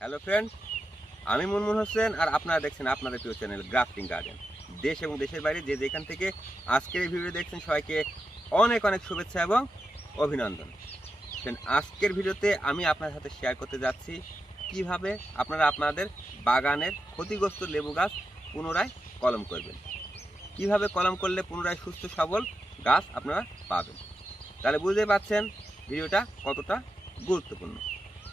Hello friend, আমি মুনমুন হোসেন আর আপনারা দেখছেন আপনাদের প্রিয় চ্যানেল গ্রাফটিং গার্ডেন। দেশ এবং দেশের বাইরে যে যেখান থেকে আজকের এই ভিডিও দেখছেন সবাইকে অনেক অনেক শুভেচ্ছা এবং অভিনন্দন। ফ্রেন্ড, আজকের ভিডিওতে আমি আপনার সাথে শেয়ার করতে যাচ্ছি কিভাবে আপনারা আপনাদের বাগানের ক্ষতিগ্রস্ত লেবু গাছ পুনরায় কলম করবেন, কিভাবে কলম করলে পুনরায় সুস্থ সবল গাছ আপনারা পাবেন। তাহলে বুঝতে পারছেন ভিডিওটা কতটা গুরুত্বপূর্ণ।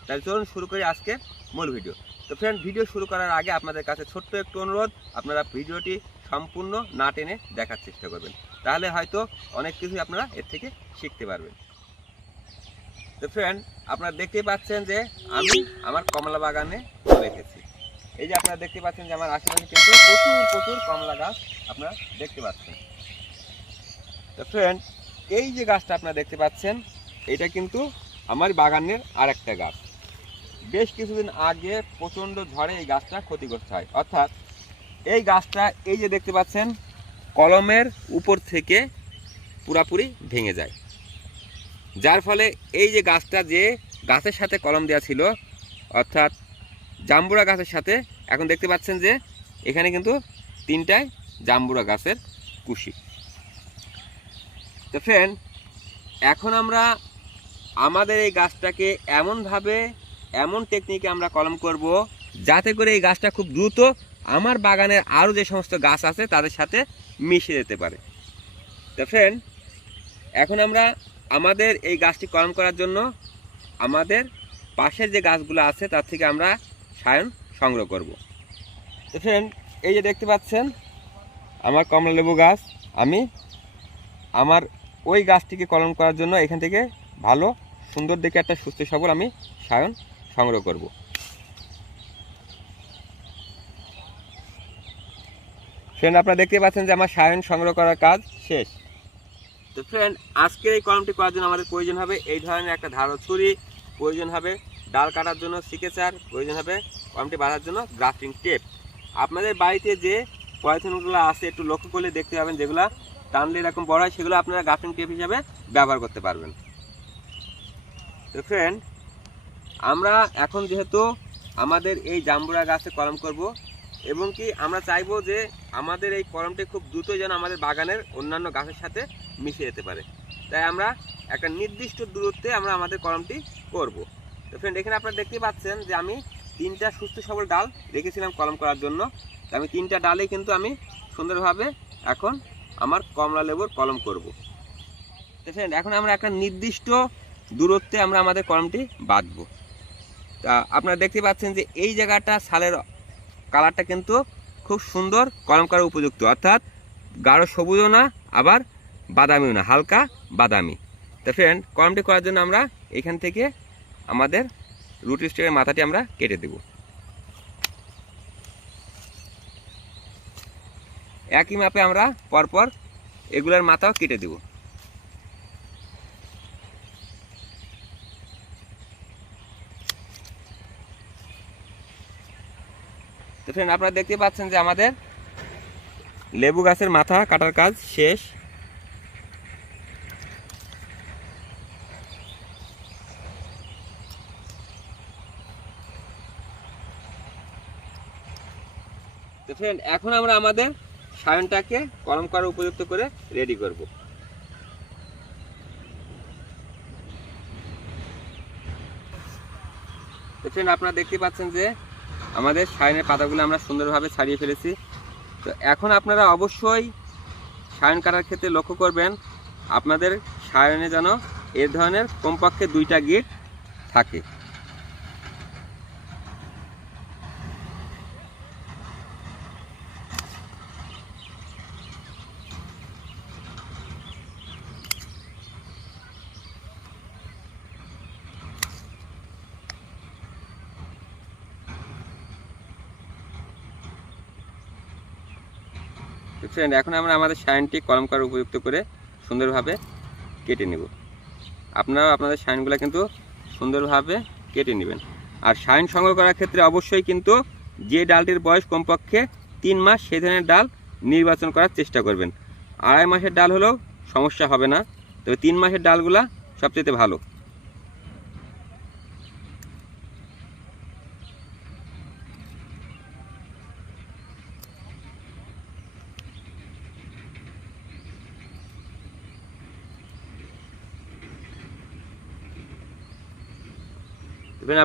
তাহলে চলুন শুরু করি আজকের মূল ভিডিও। তো ফ্রেন্ড, ভিডিও শুরু করার আগে আপনাদের কাছে ছোট্ট একটু অনুরোধ, আপনারা ভিডিওটি সম্পূর্ণ না টেনে দেখার চেষ্টা করবেন, তাহলে হয়তো অনেক কিছুই আপনারা এর থেকে শিখতে পারবেন। তো ফ্রেন্ড, আপনারা দেখতেই পাচ্ছেন যে আমি আমার কমলা বাগানে চলে এসেছি। এই যে আপনারা দেখতে পাচ্ছেন যে আমার আশেপাশে কিন্তু প্রচুর কমলা গাছ আপনারা দেখতে পাচ্ছেন। তো ফ্রেন্ড, এই যে গাছটা আপনারা দেখতে পাচ্ছেন এটা কিন্তু আমার বাগানের আর একটা গাছ। বেশ কিছুদিন আগে প্রচণ্ড ঝড়ে এই গাছটা ক্ষতিগ্রস্ত হয়, অর্থাৎ এই গাছটা এই যে দেখতে পাচ্ছেন কলমের উপর থেকে পুরাপুরি ভেঙে যায়, যার ফলে এই যে গাছটা যে গাছের সাথে কলম দেওয়া ছিল অর্থাৎ জাম্বুরা গাছের সাথে, এখন দেখতে পাচ্ছেন যে এখানে কিন্তু তিনটায় জাম্বুরা গাছের কুশি। তো ফ্রেন্ড, এখন আমরা আমাদের এই গাছটাকে এমনভাবে এমন টেকনিকে আমরা কলম করব যাতে করে এই গাছটা খুব দ্রুত আমার বাগানের আরও যে সমস্ত গাছ আছে তাদের সাথে মিশে যেতে পারে। তো ফ্রেন্ড, এখন আমরা আমাদের এই গাছটি কলম করার জন্য আমাদের পাশের যে গাছগুলো আছে তার থেকে আমরা সায়ন সংগ্রহ করব। তো ফ্রেন্ড, এই যে দেখতে পাচ্ছেন আমার কমলা লেবু গাছ, আমি আমার ওই গাছটিকে কলম করার জন্য এখান থেকে ভালো সুন্দর দেখে একটা সুস্থ সবল আমি সায়ন সংগ্রহ করব। ফ্রেন্ড, আপনারা দেখতে পাচ্ছেন যে আমার সায়ন সংগ্রহ করার কাজ শেষ। তো ফ্রেন্ড, আজকের এই কলমটি করার জন্য আমাদের প্রয়োজন হবে এই ধরনের একটা ধারো ছুরি, প্রয়োজন হবে ডাল কাটার জন্য সিকেচার, প্রয়োজন হবে কলমটি বাঁধার জন্য গ্রাফটিং টেপ। আপনাদের বাড়িতে যে পলিথিনগুলো আছে একটু লক্ষ্য করলে দেখতে পাবেন যেগুলো টানলে এরকম বড় হয়, সেগুলো আপনারা গ্রাফটিং টেপ হিসাবে ব্যবহার করতে পারবেন। তো ফ্রেন্ড, আমরা এখন যেহেতু আমাদের এই জাম্বুরা গাছে কলম করব এবং কি আমরা চাইবো যে আমাদের এই কলমটি খুব দ্রুত যেন আমাদের বাগানের অন্যান্য গাছের সাথে মিশে যেতে পারে, তাই আমরা একটা নির্দিষ্ট দূরত্বে আমরা আমাদের কলমটি করব। তো ফ্রেন্ড, এখানে আপনারা দেখতে পাচ্ছেন যে আমি তিনটা সুস্থ সবল ডাল রেখেছিলাম কলম করার জন্য। তো আমি তিনটা ডালেই কিন্তু আমি সুন্দরভাবে এখন আমার কমলা লেবুর কলম করব। তো ফ্রেন্ড, এখন আমরা একটা নির্দিষ্ট দূরত্বে আমরা আমাদের কলমটি বাঁধবো। তা আপনারা দেখতে পাচ্ছেন যে এই জায়গাটা ছালের কালারটা কিন্তু খুব সুন্দর কলম করার উপযুক্ত, অর্থাৎ গাঢ় সবুজও না আবার বাদামিও না, হালকা বাদামি। তো ফ্রেন্ড, কলমটি করার জন্য আমরা এখান থেকে আমাদের রুট স্টিকের মাথাটি আমরা কেটে দেব। একই মাপে আমরা পরপর এগুলোর মাথাও কেটে দেব। তো ফ্রেন্ড, আপনারা দেখতে পাচ্ছেন যে আমাদের লেবু গাছের মাথা কাটার কাজ শেষ। তো ফ্রেন্ড, এখন আমরা আমাদের সায়নটাকে কলম করার উপযুক্ত করে রেডি করব। তো ফ্রেন্ড, আপনারা দেখতে পাচ্ছেন যে আমাদের সায়নের পাতাগুলো আমরা সুন্দরভাবে ছাড়িয়ে ফেলেছি। তো এখন আপনারা অবশ্যই সায়ন কাটার ক্ষেত্রে লক্ষ্য করবেন আপনাদের সায়নে যেন এ ধরনের কমপক্ষে 2টা গিট থাকে। ফ্রেন্ড, এখন আমরা আমাদের শাইনটি কলমকার উপযুক্ত করে সুন্দরভাবে কেটে নেব। আপনারা আপনাদের শাইনগুলো কিন্তু সুন্দরভাবে কেটে নেবেন। আর শাইন সংগ্রহ করার ক্ষেত্রে অবশ্যই কিন্তু যে ডালটির বয়স কমপক্ষে 3 মাস সেই ধরনের ডাল নির্বাচন করার চেষ্টা করবেন। 2.5 মাসের ডাল হলেও সমস্যা হবে না, তবে 3 মাসের ডালগুলা সবচেয়ে ভালো।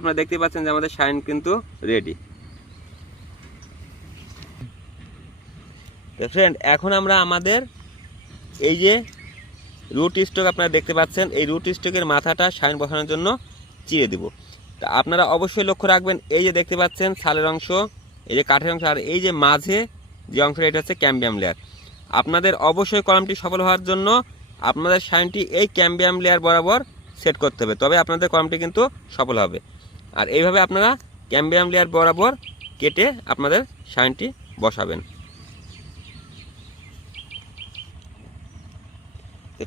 আপনারা দেখতে পাচ্ছেন যে আমাদের শাইন কিন্তু রেডি। ফ্রেন্ড, এখন আমরা আমাদের এই যে রুট স্টক আপনারা দেখতে পাচ্ছেন, এই রুট স্টকের মাথাটা শাইন বসানোর জন্য চিরে দিব। তা আপনারা অবশ্যই লক্ষ্য রাখবেন, এই যে দেখতে পাচ্ছেন ছালের অংশ, এই যে কাঠের অংশ, আর এই যে মাঝে যে অংশটা এটা হচ্ছে ক্যাম্বিয়াম লেয়ার। আপনাদের অবশ্যই কলমটি সফল হওয়ার জন্য আপনাদের শাইনটি এই ক্যাম্বিয়াম লেয়ার বরাবর সেট করতে হবে, তবে আপনাদের কলমটি কিন্তু সফল হবে। আর এইভাবে আপনারা ক্যাম্বিয়াম লেয়ার বরাবর কেটে আপনাদের শাইনটি বসাবেন।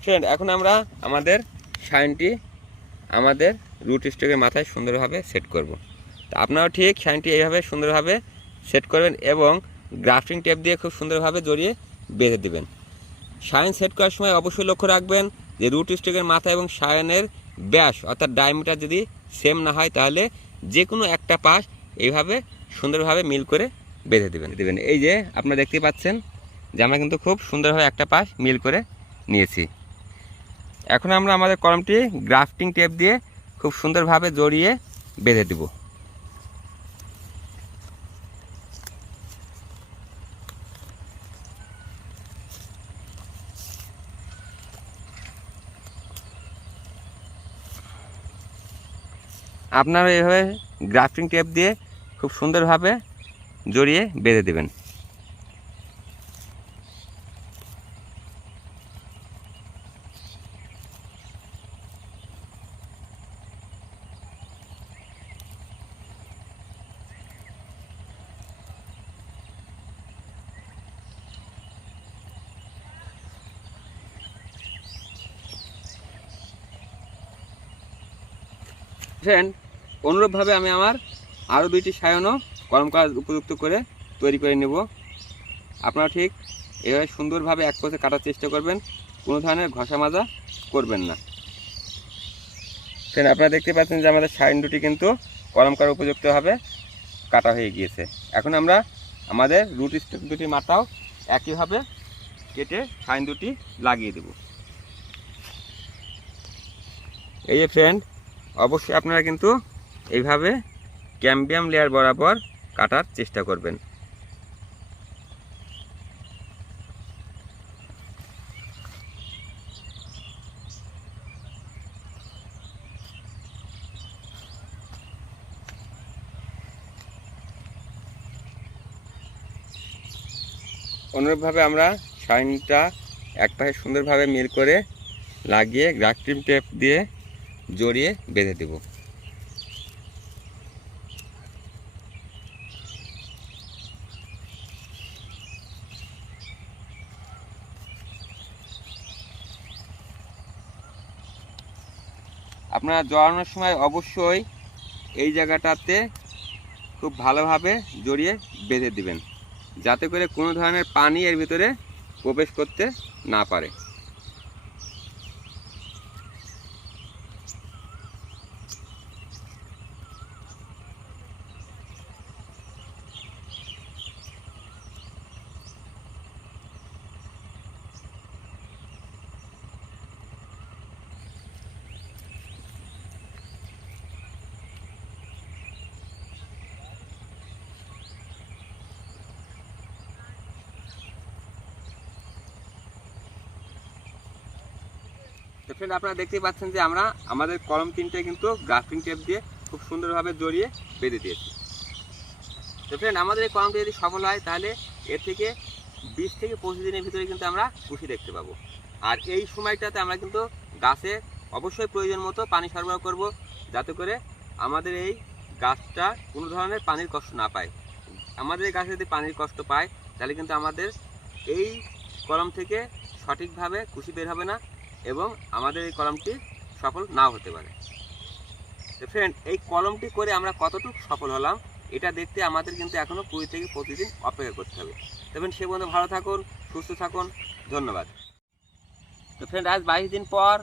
ফ্রেন্ড, এখন আমরা আমাদের শাইনটি আমাদের রুট স্টকের মাথায় সুন্দরভাবে সেট করব। তো আপনারাও ঠিক শাইনটি এইভাবে সুন্দরভাবে সেট করবেন এবং গ্রাফটিং টেপ দিয়ে খুব সুন্দরভাবে জড়িয়ে বেঁধে দেবেন। শাইন সেট করার সময় অবশ্যই লক্ষ্য রাখবেন যে রুট স্টকের মাথা এবং শাইনের ব্যাস অর্থাৎ ডায়ামিটার যদি সেম না হয় তাহলে যে কোনো একটা পাশ এইভাবে সুন্দরভাবে মিল করে বেঁধে দেবেন। এই যে আপনারা দেখতে পাচ্ছেন যে আমরা কিন্তু খুব সুন্দরভাবে একটা পাশ মিল করে নিয়েছি। এখন আমরা আমাদের কলমটি গ্রাফটিং টেপ দিয়ে খুব সুন্দরভাবে জড়িয়ে বেঁধে দেব। আপনারা এইভাবে গ্রাফটিং টেপ দিয়ে খুব সুন্দরভাবে জড়িয়ে বেঁধে দেবেন। ফ্রেন্ড, অনুরূপভাবে আমি আমার আরও 2টি শাইনও কলম করার উপযুক্ত করে তৈরি করে নেব। আপনারা ঠিক এভাবে সুন্দরভাবে এক পাশে কাটার চেষ্টা করবেন, কোনো ধরনের ঘষা মাজা করবেন না। ফ্রেন্ড, আপনারা দেখতে পাচ্ছেন যে আমাদের শাইন দুটি কিন্তু কলম করার উপযুক্তভাবে কাটা হয়ে গিয়েছে। এখন আমরা আমাদের রুট স্টক দুটি মাথাও একইভাবে কেটে শাইন দুটি লাগিয়ে দেব। এই যে ফ্রেন্ড, অবশ্যই আপনারা কিন্তু এইভাবে ক্যাম্বিয়াম লেয়ার বরাবর কাটার চেষ্টা করবেন। অনুরূপভাবে আমরা শাইনটা এক পাশে সুন্দরভাবে মিল করে লাগিয়ে গ্রাফটিং টেপ দিয়ে জড়িয়ে বেঁধে দেব। আপনারা জড়ানোর সময় অবশ্যই এই জায়গাটাতে খুব ভালোভাবে জড়িয়ে বেঁধে দিবেন, যাতে করে কোনো ধরনের পানি এর ভিতরে প্রবেশ করতে না পারে। তো ফ্রেন্ড, আপনারা দেখতেই পাচ্ছেন যে আমরা আমাদের কলম 3টে কিন্তু গ্রাফটিং টেপ দিয়ে খুব সুন্দরভাবে জড়িয়ে বেঁধে দিয়েছি। তো ফ্রেন্ড, আমাদের এই কলমটি যদি সফল হয় তাহলে এর থেকে 20 থেকে 25 দিনের ভিতরে কিন্তু আমরা কুশি দেখতে পাবো। আর এই সময়টাতে আমরা কিন্তু গাছে অবশ্যই প্রয়োজন মতো পানি সরবরাহ করব, যাতে করে আমাদের এই গাছটা কোনো ধরনের পানির কষ্ট না পায়। আমাদের এই গাছে যদি পানির কষ্ট পায় তাহলে কিন্তু আমাদের এই কলম থেকে সঠিকভাবে কুশি বের হবে না এবং আমাদের এই কলমটি সফল নাও হতে পারে। তো ফ্রেন্ড, এই কলমটি করে আমরা কতটুকু সফল হলাম এটা দেখতে আমাদের কিন্তু এখনও 20 থেকে প্রতিদিন অপেক্ষা করতে হবে। তবে সে বন্ধু ভালো থাকুন, সুস্থ থাকুন, ধন্যবাদ। তো ফ্রেন্ড, আজ 22 দিন পর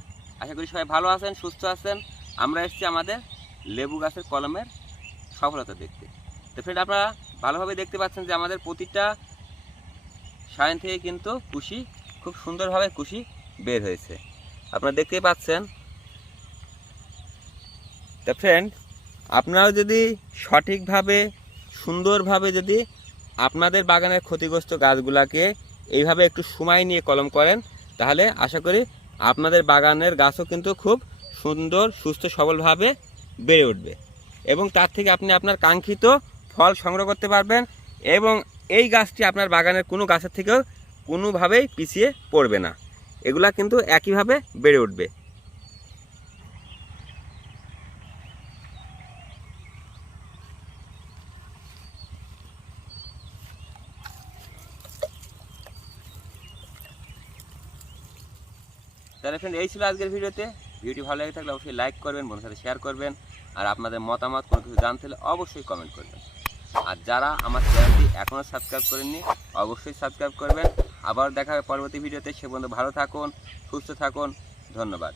আশা করি সবাই ভালো আছেন, সুস্থ আছেন। আমরা এসেছি আমাদের লেবু গাছের কলমের সফলতা দেখতে। তো ফ্রেন্ড, আপনারা ভালোভাবে দেখতে পাচ্ছেন যে আমাদের প্রতিটা সাইন থেকে কিন্তু কুশি খুব সুন্দরভাবে কুশি বের হয়েছে, আপনারা দেখতেই পাচ্ছেন। তো ফ্রেন্ড, আপনারাও যদি সঠিকভাবে সুন্দরভাবে যদি আপনাদের বাগানের ক্ষতিগ্রস্ত গাছগুলাকে এইভাবে একটু সময় নিয়ে কলম করেন, তাহলে আশা করি আপনাদের বাগানের গাছও কিন্তু খুব সুন্দর সুস্থ সবলভাবে বেড়ে উঠবে এবং তার থেকে আপনি আপনার কাঙ্ক্ষিত ফল সংগ্রহ করতে পারবেন এবং এই গাছটি আপনার বাগানের কোনো গাছের থেকেও কোনোভাবেই পিছিয়ে পড়বে না, এগুলা কিন্তু একইভাবে বেড়ে উঠবে। তাহলে ফ্রেন্ড, এই ছিল আজকের ভিডিওতে। ভিডিওটি ভালো লেগে থাকলে অবশ্যই লাইক করবেন, বন্ধুর সাথে শেয়ার করবেন, আর আপনাদের মতামত কোনো কিছু জানতে হলে অবশ্যই কমেন্ট করবেন। আর যারা আমার চ্যানেলটি এখনও সাবস্ক্রাইব করেননি অবশ্যই সাবস্ক্রাইব করবেন। আবার দেখা হবে পরবর্তী ভিডিওতে। সে পর্যন্ত ভালো থাকুন, সুস্থ থাকুন, ধন্যবাদ।